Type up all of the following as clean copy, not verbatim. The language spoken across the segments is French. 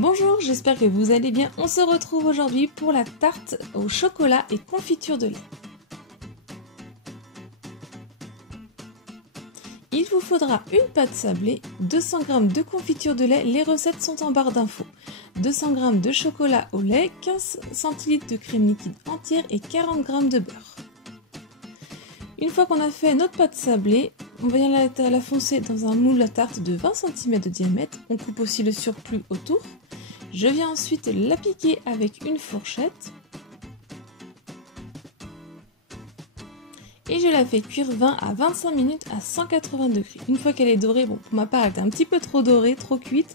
Bonjour, j'espère que vous allez bien. On se retrouve aujourd'hui pour la tarte au chocolat et confiture de lait. Il vous faudra une pâte sablée, 200 g de confiture de lait, les recettes sont en barre d'infos, 200 g de chocolat au lait, 15 cl de crème liquide entière et 40 g de beurre. Une fois qu'on a fait notre pâte sablée, on va la foncer dans un moule à tarte de 20 cm de diamètre. On coupe aussi le surplus autour. Je viens ensuite la piquer avec une fourchette. Et je la fais cuire 20 à 25 minutes à 180 degrés. Une fois qu'elle est dorée, bon pour ma part elle est un petit peu trop dorée, trop cuite,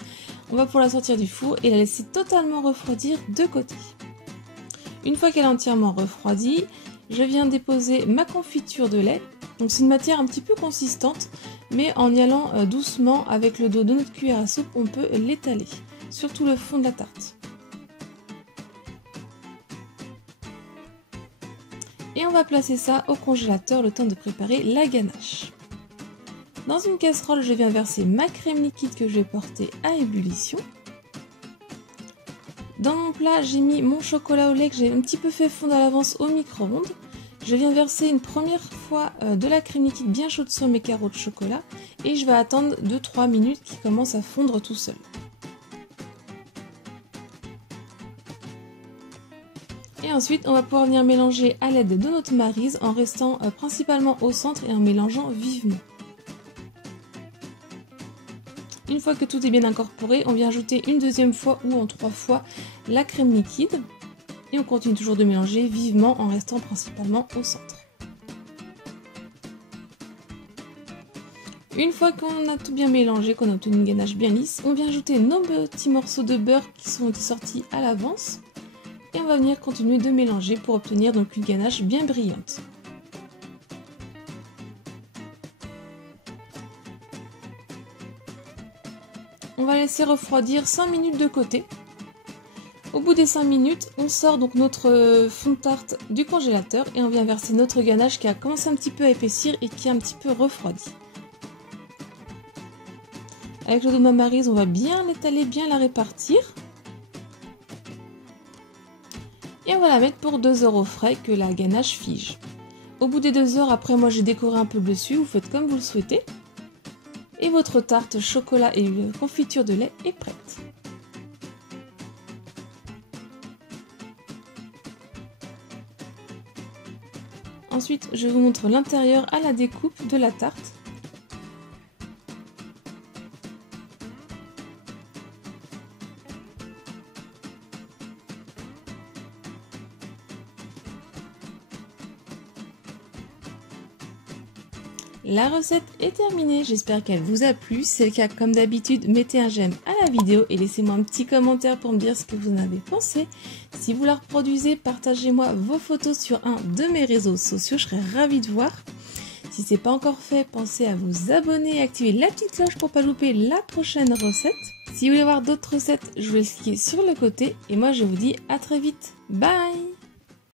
on va pouvoir la sortir du four et la laisser totalement refroidir de côté. Une fois qu'elle est entièrement refroidie, je viens déposer ma confiture de lait. Donc c'est une matière un petit peu consistante, mais en y allant doucement avec le dos de notre cuillère à soupe, on peut l'étaler sur tout le fond de la tarte. Et on va placer ça au congélateur le temps de préparer la ganache. Dans une casserole, je viens verser ma crème liquide que je vais porter à ébullition. Dans mon plat, j'ai mis mon chocolat au lait que j'ai un petit peu fait fondre à l'avance au micro-ondes. Je viens verser une première fois de la crème liquide bien chaude sur mes carreaux de chocolat et je vais attendre 2-3 minutes qu'ils commencent à fondre tout seul. Et ensuite, on va pouvoir venir mélanger à l'aide de notre maryse en restant principalement au centre et en mélangeant vivement. Une fois que tout est bien incorporé, on vient ajouter une deuxième fois ou en 3 fois la crème liquide. Et on continue toujours de mélanger vivement en restant principalement au centre. Une fois qu'on a tout bien mélangé, qu'on a obtenu une ganache bien lisse, on vient ajouter nos petits morceaux de beurre qui sont sortis à l'avance. Et on va venir continuer de mélanger pour obtenir donc une ganache bien brillante. On va laisser refroidir 5 minutes de côté. Au bout des 5 minutes, on sort donc notre fond de tarte du congélateur et on vient verser notre ganache qui a commencé un petit peu à épaissir et qui est un petit peu refroidi. Avec le dos de ma maryse, on va bien l'étaler, bien la répartir. Et on va la mettre pour 2 heures au frais que la ganache fige. Au bout des 2 heures, après moi j'ai décoré un peu le dessus, vous faites comme vous le souhaitez. Et votre tarte chocolat et confiture de lait est prête. Ensuite, je vous montre l'intérieur à la découpe de la tarte. La recette est terminée, j'espère qu'elle vous a plu. Si c'est le cas, comme d'habitude, mettez un j'aime à la vidéo et laissez-moi un petit commentaire pour me dire ce que vous en avez pensé. Si vous la reproduisez, partagez-moi vos photos sur un de mes réseaux sociaux, je serais ravie de voir. Si ce n'est pas encore fait, pensez à vous abonner et activer la petite cloche pour ne pas louper la prochaine recette. Si vous voulez voir d'autres recettes, je vous laisse cliquer sur le côté et moi je vous dis à très vite. Bye!